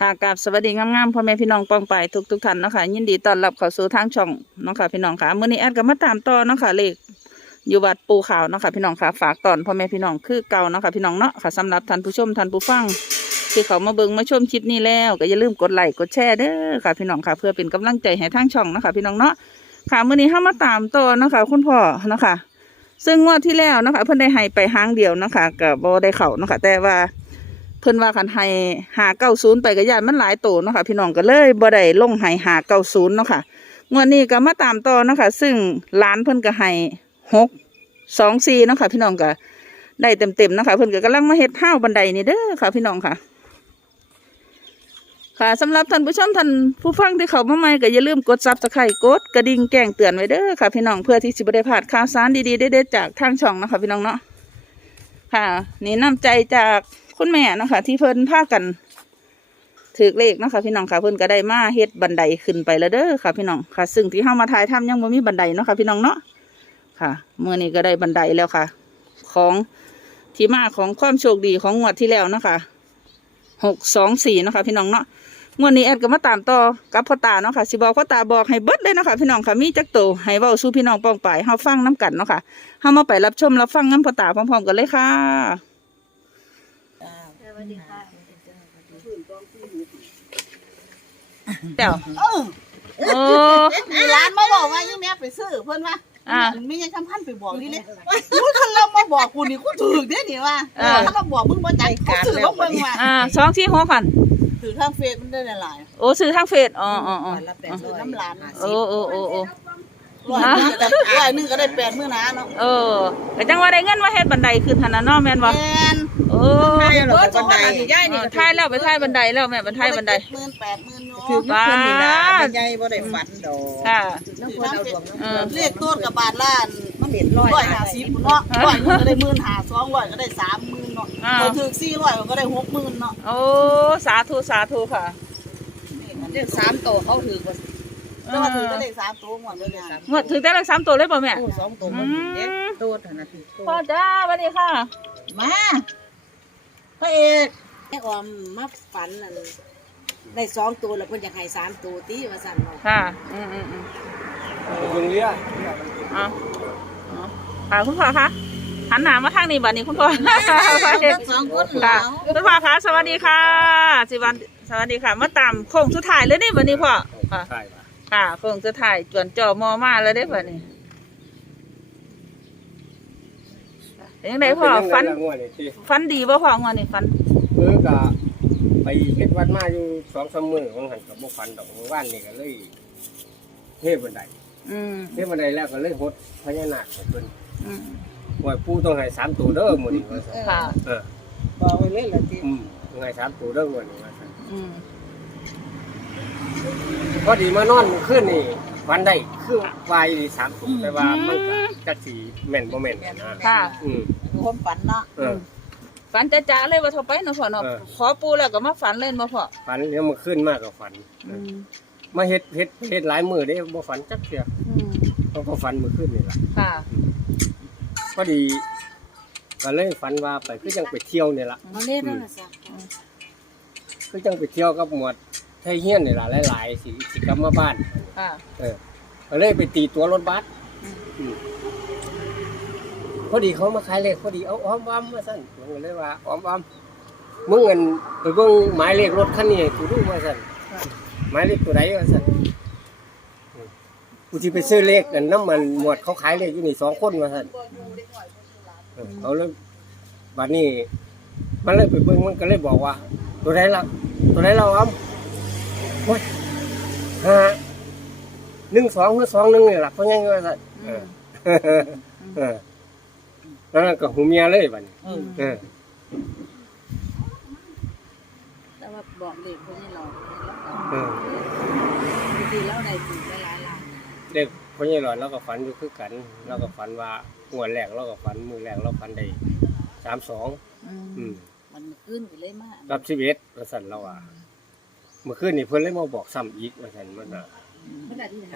ค่ะกับสวัสดีงามๆพ่อแม่พี่น้องปองไปทุกทุกๆท่านเนาะค่ะยินดีต้อนรับเข้าสู่ทางช่องเนาะค่ะพี่น้องค่ะมื้อนี้แอดก็มาตามต่อเนาะค่ะเลขอยู่วัดปูขาวเนาะค่ะพี่น้องค่ะฝากตอนพ่อแม่พี่น้องคือเก่าเนาะค่ะพี่น้องเนาะค่ะสำหรับท่านผู้ชมท่านผู้ฟังที่เขามาเบิ่งมาชมคลิปนี้แล้วก็อย่าลืมกดไลค์กดแชร์เด้อค่ะพี่น้องค่ะ เพื่อเป็นกำลังใจให้ทางช่องเนาะค่ะพี่น้องเนาะค่ะมื้อนี้เฮามาตามต่อเนาะค่ะคุณพ่อเนาะค่ะซึ่งงวดที่แล้วเนาะค่ะเพิ่นได้ให้ไปหางเดียวเนาะค่ะก็บ่ได้เข้าเนาะค่ะแต่ว่า เพิ่นว่าคันให้หาเก้าศูนย์ไปก็ย่านมันหลายโตเนาะค่ะพี่น้องก็เลยบ่ได้ลงให้หาเก้าศูนย์เนาะค่ะงวดนี้ก็มาตามต่อเนาะค่ะซึ่งร้านเพิ่นก็ให้หกสองสี่เนาะค่ะพี่น้องก็ได้เต็มๆเนาะค่ะเพิ่นก็กำลังมาเฮ็ดห้าวบันไดนี่เด้อค่ะ พี่น้องค่ะ ค่ะสำหรับท่านผู้ชมท่านผู้ฟังที่เขามาใหม่ก็อย่าลืมกดซับสไครต์กดกระดิ่งแจ้งเตือนไว้เด้อค่ะ พี่น้องเพื่อที่สิบ่ได้พลาดข่าวสารดีๆเด็ดๆจากทางช่องนะคะพี่น้องเนาะค่ะ นี่น้ำใจจาก คุณแม่นะคะ ที่เพิ่นพากันถือเลขนะคะพี่น้องค่ะเพิ่นก็ได้มาเฮ็ดบันไดขึ้นไปแล้วเด้อค่ะ พี่น้องค่ะ ซึ่งที่เฮามาถ่ายทำยังบ่มีบันไดเนาะค่ะพี่น้องเนาะค่ะเมื่อนี้ก็ได้บันไดแล้วค่ะ ของที่มาของความโชคดีของงวดที่แล้วนะคะหกสองสี่นะคะพี่น้องเนาะงวดนี้แอดก็มาตามต่อกับพ่อตาเนาะค่ะสิบอกพ่อตาบอกให้เบิดเลยนะคะพี่น้องค่ะมีจักโตให้เว้าสู่พี่น้องป้องไปเฮาฟังน้กันเนาะค่ะเฮามาไปรับชมรับฟังน้ำพ่อตาพร้อมๆกันเลยค่ะ เดี๋ยวเออโอ้มีร้านมาบอกว่ายี่แม่ไปซื้อเพิ่นว่าอ่าไม่ยังคำพันไปบอกนี่เลยมึงคันเรามาบอกกูนี่กูถือเด้นี่ว่าอ่าถ้าเราบอกมึงบ่ใจกูถือของมึงว่าอ่าสองที่หัวพันถือทางเฟซมันได้หลายโอ้ซื้อทางเฟซอ๋ออ๋ออ๋อๆถือน้ำร้านโอ้โอ้โอ้โอ้ร้อยหนึงก็ได้ร้อยหนึงก็ได้แปดมื้อนะเนาะเออก็จังว่าได้เงินมาเฮ็ดบันไดขึ้นหั่นน่ะเนาะแม่นบ่แม่น โอ้เบิดจังหวัดนี่ย่ายเอนี่อถ่ายแล้วไปถ่ายบันไดแล้วแม่บันไดบันไดหมื่นแปดหมื่นคือเนาะเพิ่นนี่ล่ะเป็นใหญ่บ่ได้ฝันดอกค่ะน้ำเพิ่นเอาดวงเออเรียกต้นกับบาทล้านมันเห็นร้อยร้อยห้าสิบเนาะร้อยหนึงก็ได้หมื่นห้าสองร้อยก็ได้สามหมื่นเนาะอ่าพอถือสี่ร้อยก็ได้หกหมื่นเนาะโอ้สาธุสาธุค่ะเรียกสามโตเขาถือบ่แต่ว่าถือก็ได้สามตัวหมดเลยนะงวดถึงแต่ละสามตัวเลยป่ะแม่โตสองโตมันถือเด็กโตเท่านั้นถือโตพ่อจ้าสวัสดีค่ะ มา พระเอกแม่ออมมาฝันนั่นได้สองตัวแล้วเพิ่นอยากให้สามตัวติว่าซั่นเนาะค่ะ อืมอืมอืมยุงเลี้ยเอาเอาค่ะคุณพ่อคะหันหน้ามาทางนี้บัดนี้คุณพ่อสองคนค่ะแล้วคุณพ่อคะสวัสดีค่ะสิวันสวัสดีค่ะ มาตามโค้งสุดท้ายเลยนี่บัดนี้พ่อค่ะใช่ปะค่ะโค้งสุดท้ายจวนจ่อมอมาแล้วเด้บัดนี้เป็น ยังไงพ่อฟันเป็ยังไงล่ะงวดนี่ที่ฟันดีบ่พ่องวดนี้ฟัน เออก็ไปเฮ็ดวัดมาอยู่สองสามมื้อของหันกับบ่ฟันดอกเมื่อวานนี่ก็เลยเทบันไดอืมเทบันไดแล้วก็เลยหดพญานาคให้เพิ่นอืมหวยปู่ต้องให้สามตัวเด้อมื้อนี้ว่าซั่นค่ะ เออบอกไว้เลยล่ะติอืมต้องให้สามตัวเด้อมื้อนี้ว่าซั่นอืม พอดีมานอนเมื่อคืนนี่ ฟันได้คือวายนี่สามตัวแต่ว่ามันก็จักสิแม่นบ่แม่นนะค่ะ อืมความฝันเนาะเออ ฝันจะจ้าเลยว่าเท่าไปเนาะพ่อเนาะเออ ขอปูแล้วก็มาฝันเล่นมาพ่อฝันแล้วเมื่อคืนมากก็ฝันอืมมาเฮ็ดเฮ็ดเฮ็ดหลายมื้อเด้บ่ฝันจักเทื่ออืมเขาก็ฝันเมื่อคืนนี่ล่ะค่ะพอดีก็เลยฝันว่าไปคือจังไปเที่ยวนี่ล่ะเอาเล่นโทรศัพท์คือจังไปเที่ยวกับหมวดไทยเฮียนนี่ล่ะหลายๆสิสิกลับมาบ้าน ค่ะเออก็เลยไปตีตัวรถบัสอืมพอดีเขามาขายเลขพอดีเอาอ้อมวามมาสั่นผมก็เลยว่าอ้อมวามมึงเงินไปเบิ่งหมายเลขรถคันนี้ให้กูดูมาสั่นหมายเลขตัวใดว่าสั่นอืมกูสิไปซื้อเลขกันน้ำมันหมวดเขาขายเลขอยู่นี่สองคนมาสั่นเออเขาเลยบัดนี้ มันเลยไปเบิ่งมันก็เลยบอกว่า ตัวไหนล่ะตัวไหนเราอ้ำ โอ้ยห้าหนึ่งสองหรือสองหนึ่งนี่ล่ะเพราะงั้นก็ว่าสั่นเออเออแล้วนั่นก็หูเมียเลยบัดนี้เออเออแต่ว่าบอกเด็กคนนี้เราเออบางทีแล้วได้ถูกหลายๆล้านเด็กพ่อใหญ่หลอดเราก็ฝันอยู่คือกันเราก็ฝันว่าหัวดแรกเราก็ฝันมือแรกเราฝันได้สามสองอืมอืมมันขึ้นไปเลยมากรับชีวิตว่าสั่นเราอะ เมื่อคืนนี่เพิ่นเลยมาบอกซ้ำอีกว่าสั่นมันน่ะ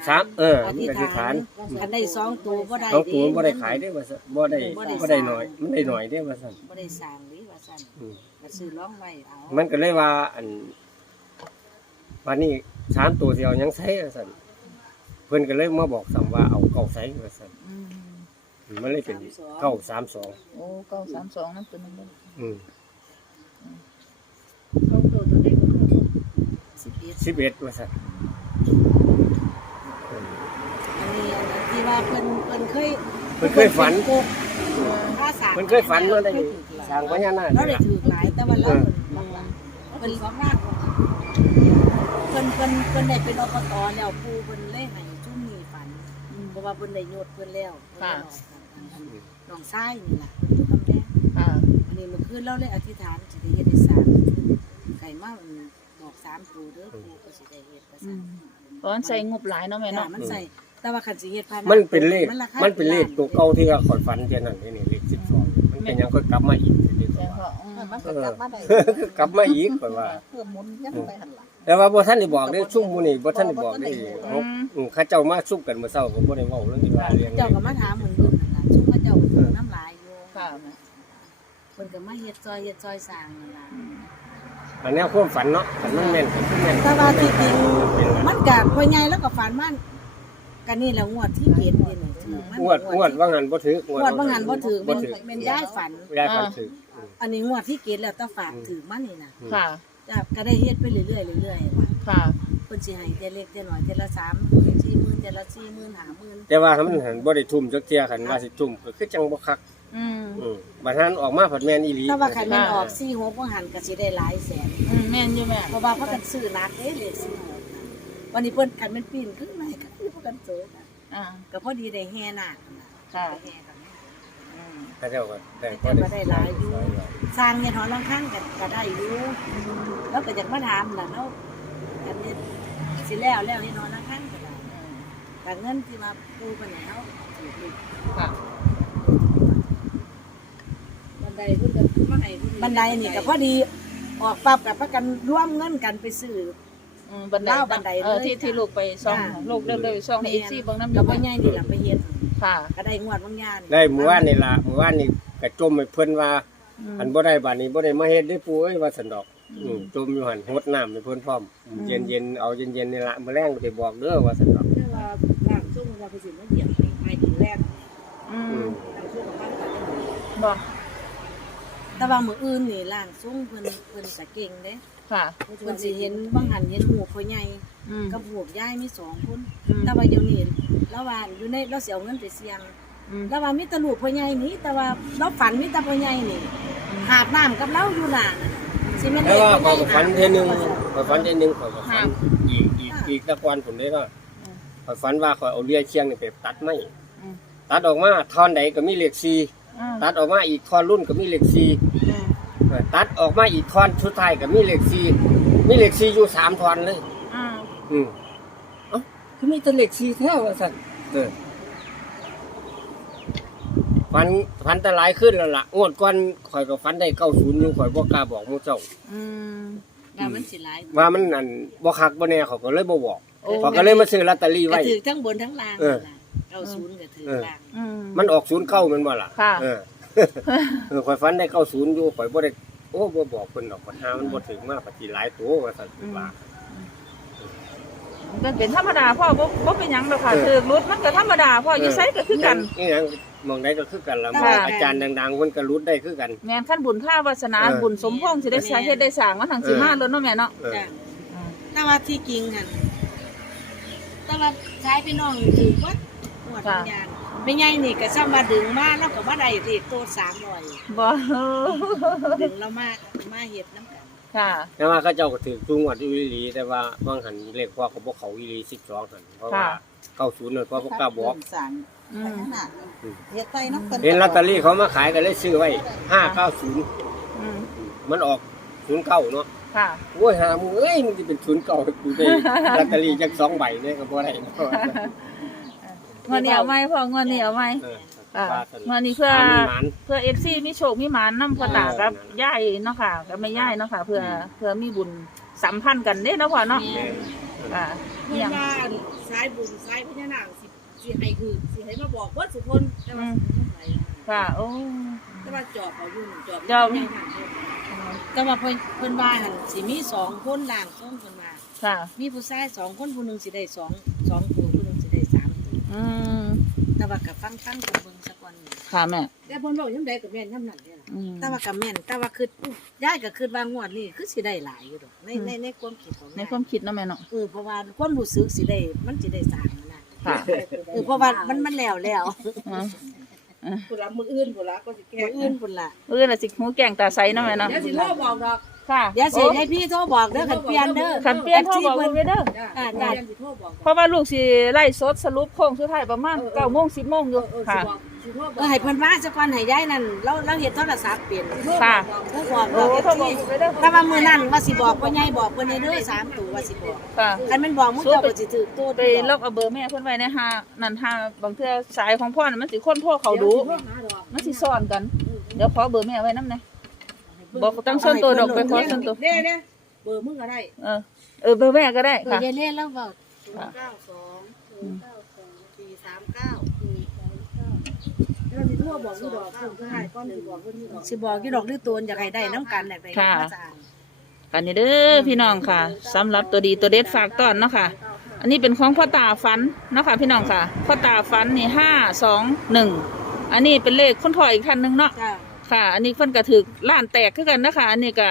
สามเอออมันธิษอธิษฐาฐานนคันได้สองตัวบ่ได้น้องตูนบ่ได้ขายได้ว่าซั่นบ่ได้บ่ได้บ่ได้น้อยมันได้น้อยได้ว่าซั่นบ่ได้สร้างหรือว่าซั่นอืมมาซื้อร้องไว้เอามันก็เลยว่าอันวันนี้สามตัวสิเอาหยังใส่ว่าซั่นเพิ่นก็เลยมาบอกซ้ำว่าเอาเก้าใส่ว่าซั่นอืมมันเลยเป็นเก้าสามสองโอ้เก้าสามสองนั่นตัวนึงอืมสองตัวตัวเล็กกว่าเขา สิบเอ็ดสิบเอ็ดว่าซั่นอันนี้อันนั้นที่ว่าเพิ่นเพิ่นเคยเพิ่นเคยฝันกบถ้าสามเพิ่นเคยฝันว่าได้สร้างพญานาคเรานี่ได้ล่ะถือหลายแต่ว่าเราเพิ่นเพิ่นสองล้านกว่าเพิ่นเพิ่นเพิ่นได้เป็นอบตแล้วผู้เพิ่นเลยให้ชุ่มมีฝันเพราะว่าเพิ่นได้โยดเพิ่นแล้วเพิ่นได้ออกกันน้องชายนี่ล่ะเพิ่นอยู่กำแพง ค่ะวันนี้เมื่อคืนเราเลยอธิษฐานสิได้เฮ็ดได้สามไก่มาบอกสามปูเด้อปูก็สิได้เฮ็ดก็อืสามมเพราะมันใส่งบหลายเนาะแม่จ้ะเนาะมันใส่แต่ว่าคันสิเฮ็ดภายมันเป็นเลข ราคามันเป็นเลขตัวเก่าที่ว่าขอนฝันเท่านั้นนี่เลขสิบสองมันเป็นหยังก็กลับมาอีกทีนี้แต่ก็อืมมันก็กลับมาได้กลับมาอีกข่อยว่า เพิ่มหมุนยังไปหันหลังแต่ว่าบ่ท่านได้บอกได้ซุ่มมื้อนี้บ่ท่านได้บอกได้อืมอืมเขาเจ้ามาซุ่มกันมื้อเช้าก็บ่ได้เว้าเรื่องนี้ว่าเรื่องเจ้าก็มาถามเหมือนเพิ่นนั่นล่ะชุมว่าเจ้าก็ถือน้ำลายอยู่ค่ะแม่เพิ่นก็มาเฮ็ดซอยเฮ็ดซอยสร้างนั่นล่ะ อันแนวความฝันเนาะฝันมันแม่นฝันมันแม่นแต่ว่าที่จริงเป็นมันก็พ่อใหญ่แล้วก็ฝันมันกันนี่แหละงวดที่เกตนี่น่ะถือมันงวดงวดว่างันบ่ถืองวดว่างานบ่ถือบ่เป็นถือเป็นย้ายฝันยายฝันถืออืมอันนี้งวดที่เกตแล้วต้องฝากถือมันนี่นะค่ะจ้ะก็ได้เฮ็ดไปเรื่อยๆเรื่อยๆว่าค่ะเพิ่นสิให้แต่เล็กแต่น้อยแต่ละ30,000 40,000แต่ละ40,000 50,000แต่ว่ามันหันบ่ได้ทุ่มจักเที่ยคันว่าสิทุ่มก็คือจังบ่คัก อืมอืมบัดนั้นออกมาผัดแม่นอีหลีแต่ว่าคันแม่นออก4 6บ่หันก็สิได้หลายแสน อืมแม่นอยู่แม่เพราะว่าเพิ่นกันซื้อหนักเด้เลข4 6นะวันนี้เพิ่นกันแม่นปีนขึ้นมาก็คือเพิ่นกันโซนะอ่า ก็พอดีได้แห่นาคนั่นล่ะค่ะไปแห่กัน อืมเขาเจ้าก็ได้แต่ก็ได้หลายอยู่ สร้างเงินหอลังข้างกันก็ได้อยู่แล้วก็อยากมาถามล่ะแล้วกันเนี่ยสิแล้วแล้วให้นอนลังข้างก็ได้แต่เงินที่มาปูกันไหนเขาถืออยู่ค่ะบั นไดเพิ่นก็มาให้บันไดนี่ก็พอดีออกปั๊บกับประกันร่วมเงินกันไปซื้อ อืมบันไดเล่าบันไดเออเลยที่จ้ะที่ลูกไปซ่องจ้ะ ลูกเร็วๆซ่องในเอซี่เบิ่งน้ำกับแม่พ่อใหญ่นี่ล่ะไปเฮ็ดค่ะก็ได้งวดบางยานได้หมู่บ้านนี่ล่ะหมู่บ้านนี่ก็จมให้เพิ่นว่าอืมอันบ่ได้บัดนี้บ่ได้มาเฮ็ดได้ปู่เอ้ยว่าซั่นดอกอืมจมอยู่หั่นหดน้ำให้เพิ่นพร้อมเย็นๆเอาเย็นๆนี่ล่ะมื้อแลงก็ไปบอกเด้อว่าซั่นดอกแต่ว่าร่างทรงว่าไปสิมาเหยียบให้ไปถึงแรกอือืมมร่างทรงของบ้านก็ได้บอก แต่ว่ามื้ออื่นนี่ร่างทรงเพิ่นเพิ่นก็เก่งเด้ค่ะ เพิ่นสิเห็นบางหันเห็นหมู่พ่อใหญ่อืม กับหมู่ยายมีสองคนอืม แต่ว่าเดี๋ยวนี้เราว่าอยู่ในเราสิเอาเงินไปเสี่ยงอืมแล้วว่ามีแตลูกพ่อใหญ่นี่แต่ว่าเราฝันมีแต่พ่อใหญ่นี่หาบน้ำกับเราอยู่น่ะสิแม่นแต่ว่าพ่ข้อยใหก็ญ่ฝันเทื่อนึงหาบข้อยฝันเทื่อนึงข้อยก็ฝันอีกอีกอีกตะกอนผมได้ว่าข้อยฝันว่าข้อยเอาเลียเชียงนี่ไปตัดไม้อืม ตัดออกมาท่อนใดก็มีเลข4 อืมตัดออกมาอีกท่อนรุ่นก็มีเลข4อืมเออตัดออกมาอีกท่อนชุดท้ายก็มีเลข4มีเลข4อยู่สามท่อนเลยอืมอืมเอ้าคือมีแต่เลข4แท้ว่าซั่นเออฝันฝันแต่หลายขึ้นแล้วล่ะงวดก่อนข่อยก็ฝันได้90อยู่ข่อยบ่กล้าบอกหมู่เจ้า อืมว่ามันสิหลายว่ามันนั่นบ่คักบ่แน่เขาก็เลยบ่บอกโอ้เขาก็เลยมาซื้อลอตเตอรี่ก็ไว้ถือทั้งบนทั้งล่างเออ เก้าศูนย์ก็ถือเออล่างอืม มันออกศูนย์เก้ามันบ่ล่ะค่ะ เออเออข่อยฝันได้เก้าศูนย์อยู่ข่อยบ่ได้โอ้บ่บอกเพิ่นดอกปัญหามันบ่ถึงมาปฏิหลายตัวว่าซั่นคือว่า มันเป็นธรรมดาพ่อบ่บ่เป็นหยังดอกค่ะเออ ถือรุดมันก็ธรรมดาพ่ออยู่ไสก็คือกัน นี่หยังมองใดก็คือกันล่ะค่ะอาจารย์ดังๆเพิ่นก็รู้ได้คือกัน แม่นขั้นบุญค่าวาสนาเออบุญสมพงษ์สิได้ใช้เฮ็ดได้สร้างมันทั้งสิมาแล้วเนาะแม่เนาะเออ จ้ะแต่ว่าที่จริงหั่นแต่ว่าชายพี่น้องถือว่าห วดวิญญาณไม่ใหญ่นี่ก็ซ้ำว่าดึงมาแล้วก็บ่ได้เลขตัว300บ่ดึงเรามามาเฮ็ดน้ำกันค่ะ แต่ว่าเขาเจ้าก็ถือทุกงวดอยู่อีหลีแต่ว่าบางหันเลขพ่อก็บ่เข้าอีหลี12หั่นเพราะว่าค่ะ90นั่นก็บ่กล้าบอกสั่งอืไปมข้างหน้าเฮ็ดไปเนาะพิ่เห็นลอตเตอรี่เขามาขายก็เลยซื้อไว้590อืมมันออก09เนาะค่ะโอ้ยหามึงเอ้ยมันจะเป็นศูนย์เก่าให้กูได้ลอตเตอรี่จักสองใบเนี่ยก็บ่ได้เนาะ งวดนี้เอาไหมพ่องวดนี้เอาไหมเอออ่าว่ากันงวดนี้เพื่อหามันหมานเพื่อ FC มีโชคมีหมานนำพ่อตากับยายเนาะค่ะกับแม่ยายเนาะค่ะ เพื่อเพื่อมีบุญสัมพันธ์กันเด้เนาะพ่อเนาะแม่อ่าเพื่ออย่างว่าสายบุญสายพญานาคสิสิให้คือสิให้มาบอกว่าสุคนแต่ว่าสิบ่ให้ค่ะ โอ้ แต่ว่าจอบเขาอยู่จอบจอบ ใหญ่หั่นเด้อแต่ว่าเพิ่นเพิ่นว่าหั่นสิมีสองคนล่างทรงเพิ่นว่าค่ะ มีผู้ชายสองคนผู้หนึงสิได้สองสองตัวผู้หนึ อืมแต่ว่ากับฟังฟังกับเบิ่งสักวันค่ะแม่แต่เพิ่นบอกยังได้กับแม่นยำนั่นเด้ล่ะอืม แต่ว่ากับแม่นแต่ว่าคืออุ๊ยยายก็คิดว่างวดนี้คือสิได้หลายอยู่ดอกในอืม ในในความคิดของในยายความคิดเนาะแม่เนาะ เออเพราะว่าความรู้สึกสิได้มันสิได้สร้างนะค่ะ เออเพราะว่ามันมันแล้วแล้วอืมผู้ละมืออื่นผู้ละก็สิแก้มื้ออื่นพุ่นล่ะเออน่ะสิหูแกงตาใสเนาะแม่เนาะ เดี๋ยวสิโทรบอกดอก ค่ะเดี๋ยวสิให้พี่โทรบอกเด้อคันเปลี่ยนเด้อขันเปลี่ยนพ่อบอกเพิ่นไว้เด้อจ้าอ่าจ้าจ้ะสิโทรบอกเพราะว่าลูกสิไล่สดสรุปโค้งสุดท้ายประมาณเก้าโมงสิบโมงอยู่เออสิค่ะบอกสิโทรบเออกอให้เพิ่นว่าซะก่อนให้ยายนั่นเราเราเฮ็ดโทรศัพท์เปลี่ยนค่ะเพิ่นบอกโอ้บอกโทรบอกไปเด้อถ้าว่ามื้อนั้นว่าสิบอกพ่อใหญ่บอกเพิ่นให้เด้อสามตัวว่าสิบอกค่ะคันมันบอกมึงเจ้าก็สิถือตัวไปลอกเอาเบอร์แม่เพิ่นไว้ในหานั่นหาบางเทื่อสายของพ่อน่ะมันสิคนโทรเขาดูมันสิซ่อนกันเดี๋ยวขอเบอร์แม่ไว้นำหน่อย บอกตั้งส่วนตัวดอกไปขอส่วนตัว เด้เด้เบอร์มึงก็ได้เออ เออเบอร์แม่ก็ได้เออค่ะยายเล่นแล้วบอกค่ะเก้าสองศูนย์เก้าสองสี่สามเก้าเราสิโทรบอกอยู่ดอกเพิ่นก็ให้ก่อนสิบอกเพิ่นอยู่ดอกสิบอกอยู่ดอกหรือตัวอยากให้ได้น้ำกันอยากได้ค่ะมาสร้างกันนี้เด้อพี่น้องค่ะสำหรับตัวดีตัวเด็ดฝากต้อนเนาะค่ะ อันนี้เป็นของพ่อตาฟันเนาะค่ะ พี่น้องค่ะ พ่อตาฟันนี่ห้าสองหนึ่งอันนี้เป็นเลขคุณพ่ออีกท่านหนึ่งเนาะ จ้า ค่ะ อันนี้เพิ่นกระถึกล้านแตกคือกันนะคะ อันนี้ก็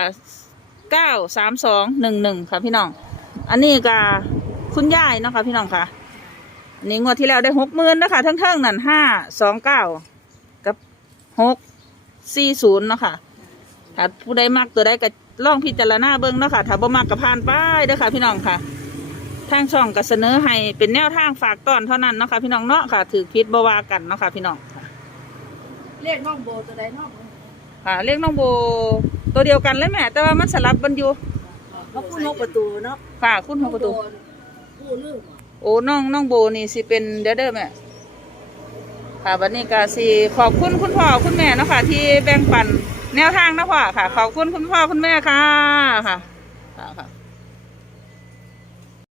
เก้าสามสองหนึ่งหนึ่งค่ะพี่น้อง อันนี้ก็คุณยายเนาะค่ะพี่น้องค่ะ อันนี้งวดที่แล้วได้หกหมื่นนะคะทั้งเทิงนั่นห้าสองเก้ากับหกสี่ศูนย์เนาะค่ะถ้าผู้ใดมักตัวใดก็ล่องพิจารณาเบิ่งเนาะค่ะถ้าบ่มักก็ผ่านไปเด้อค่ะพี่น้องค่ะ ทางช่องก็เสนอให้เป็นแนวทางฝากตอนเท่านั้นเนาะค่ะพี่น้องเนาะค่ะถือพิษบวากันเนาะค่ะพี่น้อง เลขน้องโบตัวใดน้องค่ะเรียกน้องโบตัวเดียวกันเลยแม่ แต่ว่ามันสลับกันอยู่เพราะผู้นกประตูเนาะค่ะคุณหัวประตูผู้ลืมโอ้น้องน้องโบนี่สิเป็นเด้อเด้อแม่ค่ะวันนี้ก็สิขอบคุณคุณพ่อคุณแม่เนาะค่ะที่แบ่งปันแนวทางเนาะพ่อค่ะ ขอบคุณคุณพ่อคุณแม่ค่ะค่ะค่ะค่ะ